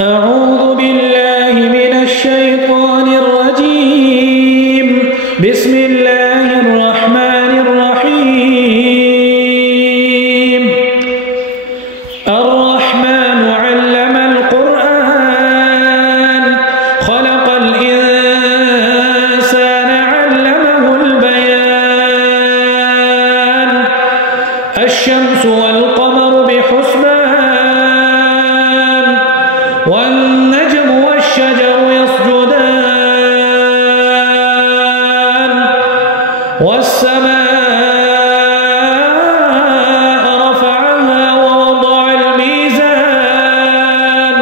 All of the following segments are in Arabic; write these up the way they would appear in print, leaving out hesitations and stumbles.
أعوذ بالله من الشيطان الرجيم. بسم الله الرحمن الرحيم. الرحمن علم القرآن خلق الإنسان علمه البيان. الشمس والقمر بحسبان والنجم والشجر يسجدان والسماء رفعها ووضع الميزان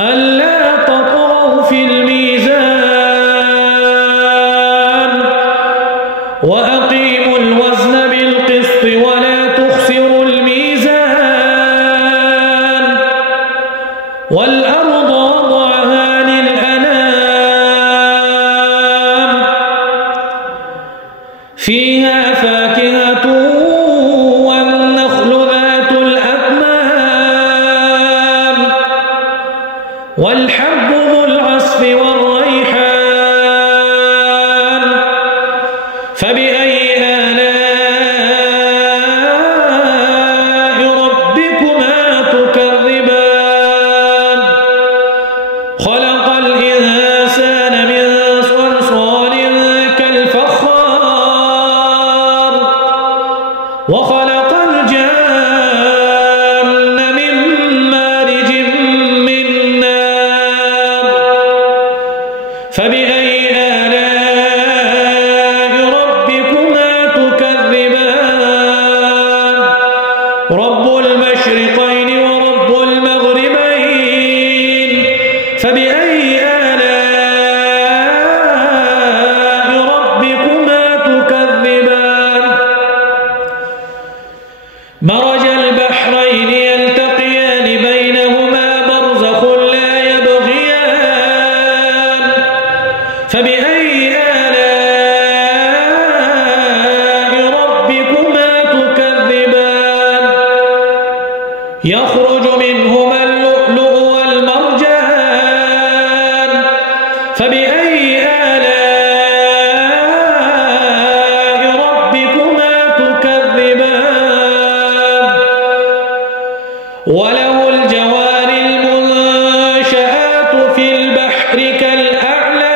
ألا تطغوا في الميزان وأقيموا الوزن بالقسط ولا تخسروا الميزان والأرض وضعها للأنام فيها فاكهة والنخل ذات الأكمام والحب ذو العصف والريحان فبأي آلاء ربكما تكذبان خلق الإنسان من صلصال كالفخار وخلق الجان من مارج من نار فبأي آلاء ربكما تكذبان رب المشرقين ورب المغربين فبأي آلاء ربكما تكذبان مرج البحرين يلتقيان بينهما برزخ لا يبغيان فبأي آلاء ربكما تكذبان يخرج منهما اللؤلؤ والمرجان فبأي آلاء ربكما تكذبان وله الجوار المنشآت في البحر كالأعلام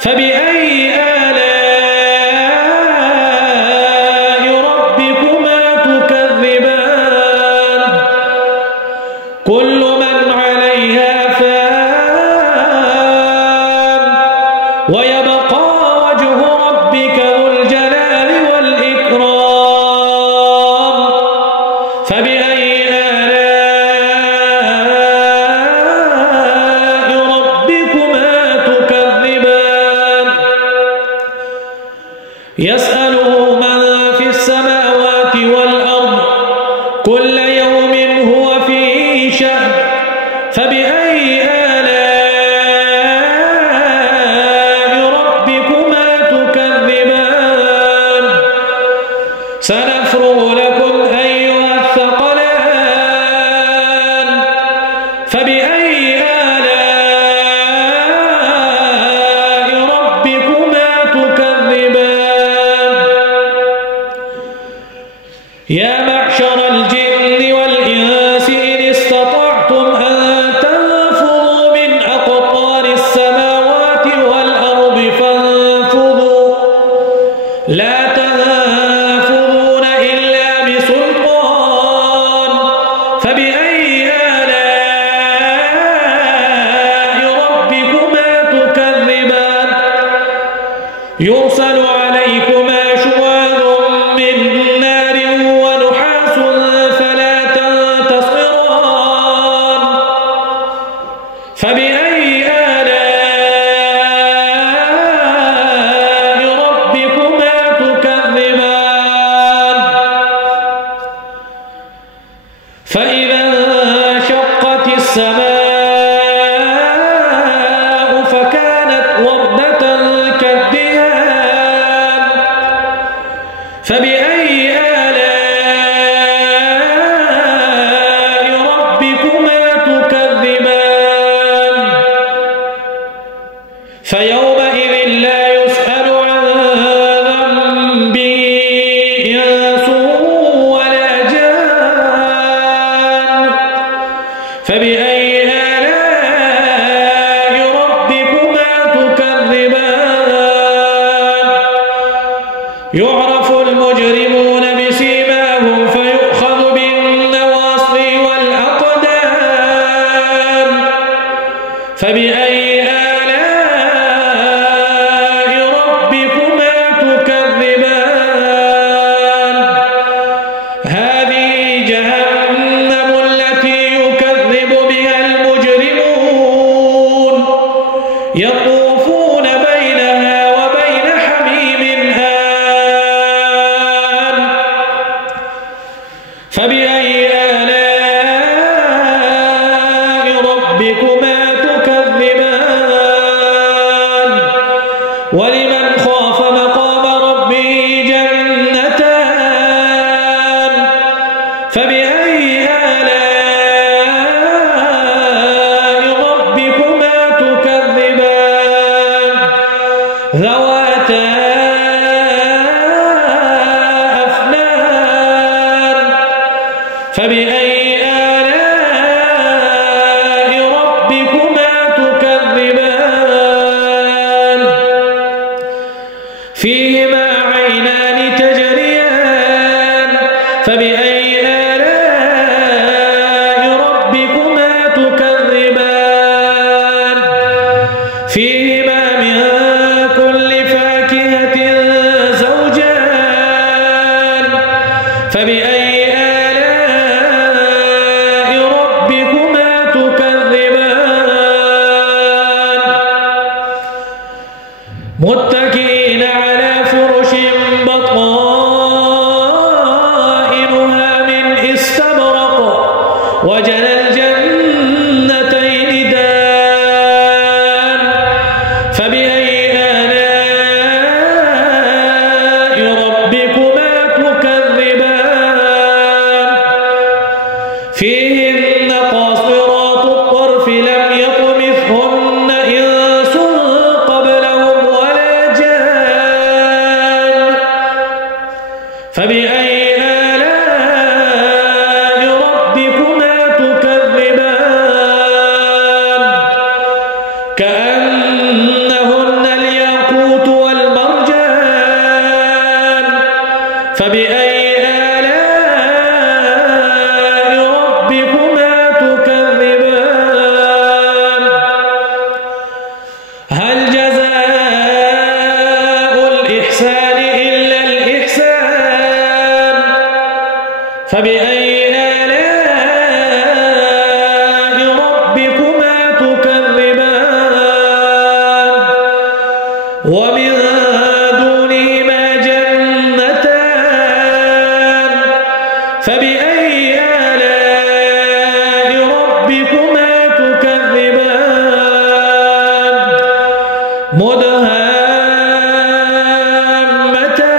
فبأي آلاء ربكما تكذبان كل من عليها فان ويبقى وجه ربك ذو الجلال والإكرام فبأي آلاء ربكما تكذبان يسأله من في السماوات والأرض كل يوم هو في شأن فبأي آلاء ربكما تكذبان سنفرغ لكم أيها الثقلان فبأي آلاء ربكما تكذبان يا معشر الجن والإنس إن استطعتم أن تنفذوا من أقطار السماوات والأرض فانفذوا لا تنفذون إلا بسلطان فبأي آلاء ربكما تكذبان يرسل عليكما شواظ من نار ونحاس فلا تنتصران فبأي آلاء ربكما تكذبان فإذا انشقت السماء فكانت وردة كالدهان فبأي آلاء فبأي آلاء ربكما تكذبان يعرف المجرمون بسيماهم فيؤخذ بالنواصي والأقدام فبأي آلاء ربكما تكذبان هذه جهنم التي يكذب بها المجرمون يطوفون بينها وبين حميم آن فبأي آلاء ربكما تكذبان ولمن خاف مقام ربه جنتان فبأي آلاء ربكما تكذبان ذواتا أفنان فبأي آلاء ربكما تكذبان فيهما عينان تجريان فبأي آلاء ربكما تكذبان فيهما من كل فاكهة زوجان فبأي آلاء ربكما تكذبان متكئين على فرش بطائنها من استبرق وجنى الجنتين دان فبأي آلاء ربكما تكذبان فيهن قاصرات الطرف لم يطمثهن إنس قبلهم ولا جان فبأي آلاء ربكما تكذبان كأنهن الياقوت والمرجان فبأي آلاء ربكما تكذبان هل جزاء الإحسان إلا الإحسان فبأي آلاء ربكما تكذبان ومن دونهما جنتان فبأي آلاء ربكما تكذبان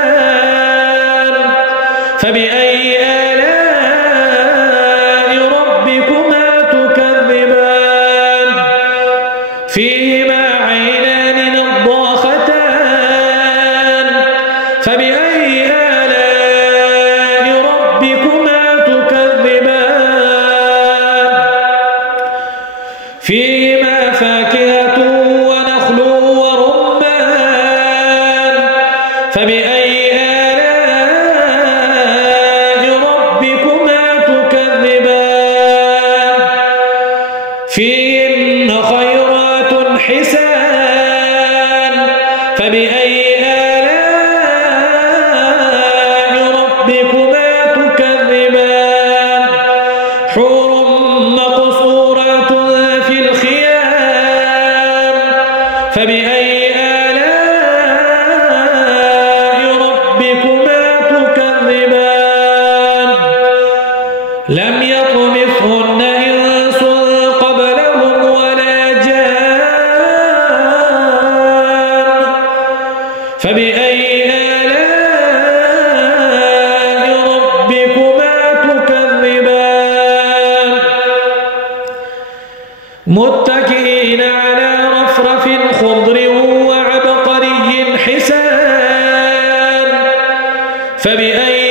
مدهامتان فبأي آلاء ربكما تكذبان فيهما عينان نضاختان فبأي آلاء ربكما تكذبان فيهما فاكهة ونخل ورمان فبأي آلاء ربكما تكذبان فيهن خيرات حسان فبأي آلاء ربكما تكذبان حور مقصورات في الخيام فبأي آلاء ربكما تكذبان لم يطمثهن إنس قبلهم ولا جان فبأي آلاء ربكما تكذبان متكئين على رفرف خضر وعبقري حسان فبأي